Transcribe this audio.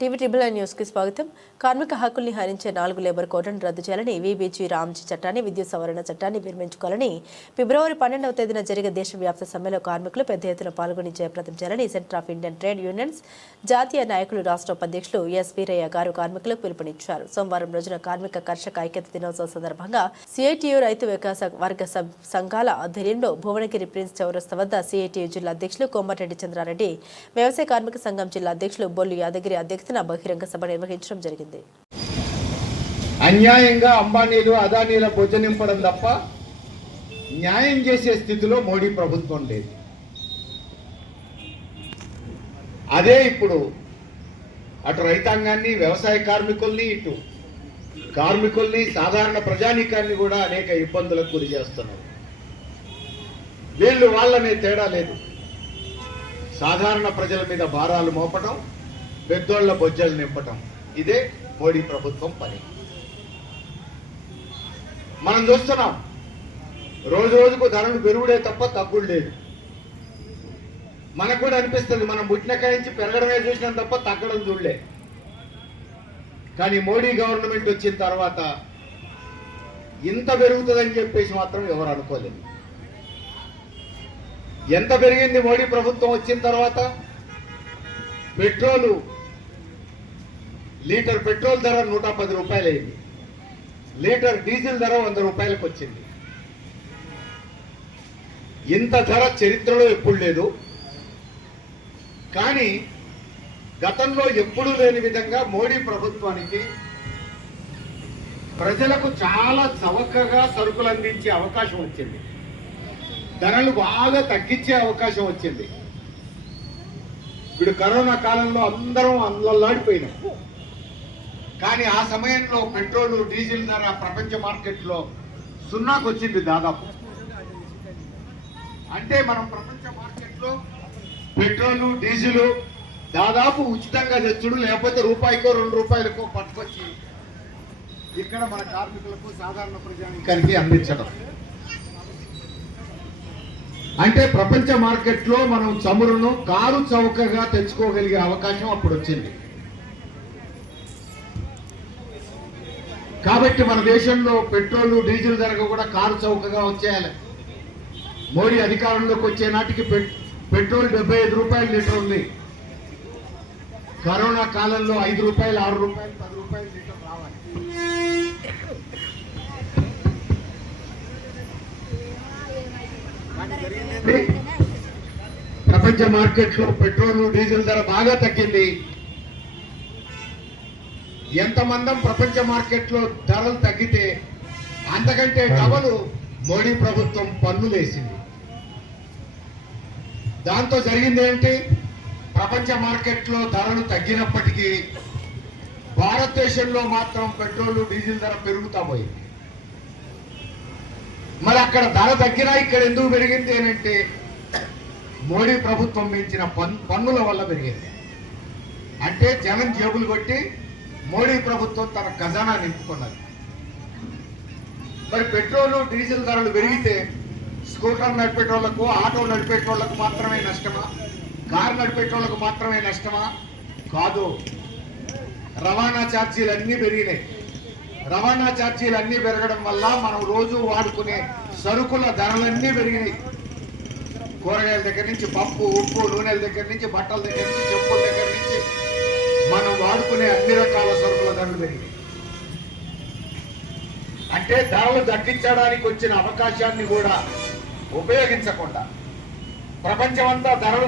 TV triple news కి స్వాగతం. కార్మిక హక్కుల్ని హరించే 4 లేబర్ కోడ్లను రద్దు చేయాలని, వీబీజీ రామ్జీ చట్టాన్ని, విద్యుత్ సవరణ చట్టాన్ని విరమించుకోవాలని ఫిబ్రవరి 12వ తేదీన జరిగే దేశవ్యాప్త సమ్మెలో కార్మికులు పెద్ద ఎత్తున పాల్గొని జయప్రదం చేయాలని centre of Indian trade unions జాతీయ నాయకులు రాష్ట్ర ఉపాధ్యక్షులు ఎస్ వీరయ్య గారు కార్మికులకు పిలుపునిచ్చారు. సోమవారం రోజున కార్మిక కర్షక ఐక్యత దినోత్సవం సందర్భంగా సిఐటియు రైతు వికాస వర్గ సంఘాల ఆధ్వర్యంలో భువనగిరి ప్రిన్స్ చౌరస్తా వద్ద సిఐటియు జిల్లా అధ్యక్షులు కోమటిరెడ్డి చంద్రారెడ్డి, వ్యవసాయ కార్మిక సంఘం జిల్లా అధ్యక్షులు బొల్లు యాదగిరి అధ్యక్షతన బహిరంగ సభ నిర్వహించడం జరిగింది. అన్యాయంగా అంబానీలు అదానీల బొజ్జ నింపడం తప్ప న్యాయం చేసే స్థితిలో మోడీ ప్రభుత్వం లేదు. అదే ఇప్పుడు అటు రైతాంగాన్ని, వ్యవసాయ కార్మికుల్ని, ఇటు కార్మికుల్ని, సాధారణ ప్రజానీకాన్ని కూడా అనేక ఇబ్బందులకు గురి చేస్తున్నారు. వీళ్ళు వాళ్ళనే తేడా లేదు. సాధారణ ప్రజల మీద భారాలు మోపడం, పెద్దోళ్ల బొజ్జలు నింపటం, ఇదే మోడీ ప్రభుత్వం పని. మనం చూస్తున్నాం, రోజు రోజుకు ధరలు పెరుగుడే తప్ప తగ్గుడు లేదు. మనకు కూడా అనిపిస్తుంది, మనం పుట్టినకాయ నుంచి పెరగడమే చూసినాం తప్ప తగ్గడం చూడలే. కానీ మోడీ గవర్నమెంట్ వచ్చిన తర్వాత ఇంత పెరుగుతుందని చెప్పేసి మాత్రం ఎవరు అనుకోలేదు. ఎంత పెరిగింది మోడీ ప్రభుత్వం వచ్చిన తర్వాత? పెట్రోలు లీటర్ పెట్రోల్ ధర 110 రూపాయలు అయింది. లీటర్ డీజిల్ ధర 100 రూపాయలకు వచ్చింది. ఇంత ధర చరిత్రలో ఎప్పుడు లేదు. కానీ గతంలో ఎప్పుడూ లేని విధంగా మోడీ ప్రభుత్వానికి ప్రజలకు చాలా చవకగా సరుకులు అందించే అవకాశం వచ్చింది. ధరలు బాగా తగ్గించే అవకాశం వచ్చింది. ఇప్పుడు కరోనా కాలంలో అందరం అల్లల్లాడిపోయినాం. కానీ ఆ సమయంలో పెట్రోల్, డీజిల్ ధర ప్రపంచ మార్కెట్లో 0కి వచ్చింది దాదాపు. అంటే మనం ప్రపంచ మార్కెట్లో పెట్రోల్, డీజిల్ దాదాపు ఉచితంగా తెచ్చుడు, లేకపోతే రూపాయికో 2 రూపాయలకో పట్టుకొచ్చి ఇక్కడ మన కార్మికులకు, సాధారణ ప్రజానీకానికి అందించడం. అంటే ప్రపంచ మార్కెట్లో మనం చమురును కారు చౌకగా తెచ్చుకోగలిగే అవకాశం అప్పుడు వచ్చింది. కాబట్టి మన దేశంలో పెట్రోల్, డీజిల్ ధరకు కూడా కారు చౌకగా వచ్చేయాలి. మోడీ అధికారంలోకి వచ్చే నాటికి పెట్రోల్ 75 రూపాయలు లీటర్ ఉంది. కరోనా కాలంలో 5 రూపాయలు, 6 రూపాయలు, 10 రూపాయలు లీటర్ రావాలి. ప్రపంచ మార్కెట్లో పెట్రోల్, డీజిల్ ధర బాగా తగ్గింది. ఎంతమందం ప్రపంచ మార్కెట్లో ధరలు తగ్గితే అంతకంటే డబలు మోడీ ప్రభుత్వం పన్నులేసింది. దాంతో జరిగింది ఏంటి? ప్రపంచ మార్కెట్లో ధరలు తగ్గినప్పటికీ భారతదేశంలో మాత్రం పెట్రోల్, డీజిల్ ధర పెరుగుతా పోయింది. మరి అక్కడ ధర తగ్గినా ఇక్కడ ఎందుకు పెరిగింది అంటే మోడీ ప్రభుత్వం పెంచిన పన్నుల వల్ల పెరిగింది. అంటే జనం జేబులు కొట్టి మోడీ ప్రభుత్వం తన ఖజానా నింపుకున్నది. మరి పెట్రోల్, డీజిల్ ధరలు పెరిగితే స్కూటర్ నడిపేటోళ్లకు, ఆటో నడిపేటోళ్లకు మాత్రమే నష్టమా? కారు నడిపేటోళ్లకు మాత్రమే నష్టమా? కాదు. రవాణా ఛార్జీలు అన్నీ పెరిగినాయి. రవాణా ఛార్జీలు అన్నీ పెరగడం వల్ల మనం రోజు వాడుకునే సరుకుల ధరలన్నీ పెరిగినాయి. కూరగాయల దగ్గర నుంచి పప్పు, ఉప్పు, నూనెల దగ్గర నుంచి, బట్టల దగ్గర నుంచి, చెప్పుల దగ్గర నుంచి మనం వాడుకునే అన్ని రకాల సరుకుల ధరలు పెరిగినాయి. అంటే ధరలు తగ్గించడానికి వచ్చిన అవకాశాన్ని కూడా ఉపయోగించకుండా ప్రపంచమంతా ధరలు